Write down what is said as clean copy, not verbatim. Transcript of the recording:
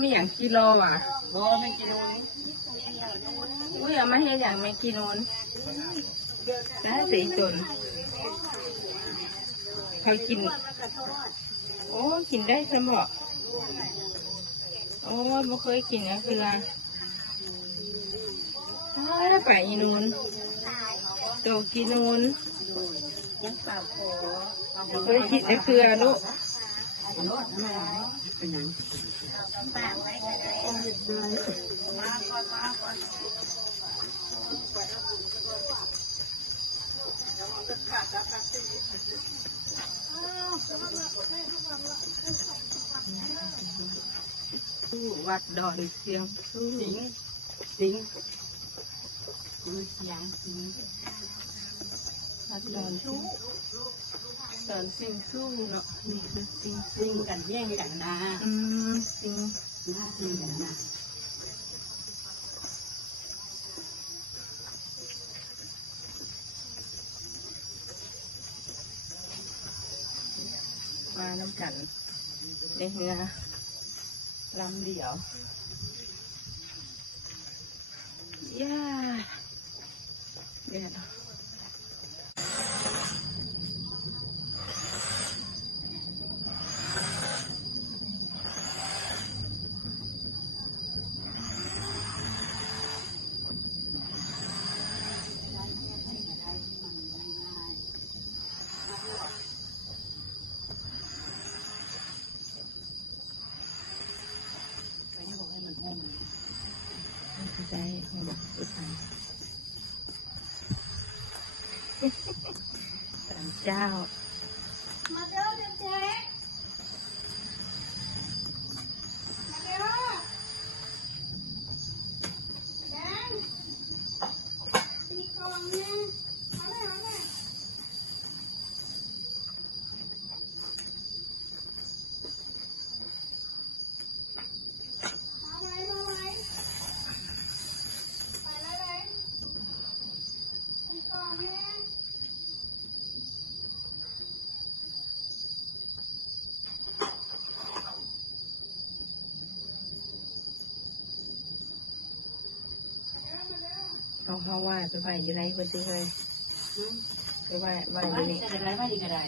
มีอย่างกิโลอ่ะไม่กินโลนี้อุ้ยเอามาให้อย่างไม่กินโอนได้สีจนเคยกินโอ้กินได้ใช่ไหมโอ้ไม่เคยกินนะคือถ้าไปอีนูนโตกินนูนเคยกินนะคือลูกเป็นยังวัดดอนเสียงสู้สิงเสียงวัดดอนสู้ดอนเสียงสู้เนาะนี่คือสิงกันแย่งกันนะสิงสิงกันนะมาน้ำกันในเรือลำเดียวย่าเดี๋ยวใจของสุดท้ายสามเจ้ามาเด้อเจ๊มาเด้อแดงตีกองเนี่ยเอาเลยมาไว้ไปแล้วเลยตีกองเนี่ยเขาว่าไปไหวอยู่ไหนคนที่เคยไปไหวอยู่นี่จะได้ไหมดีก็ได้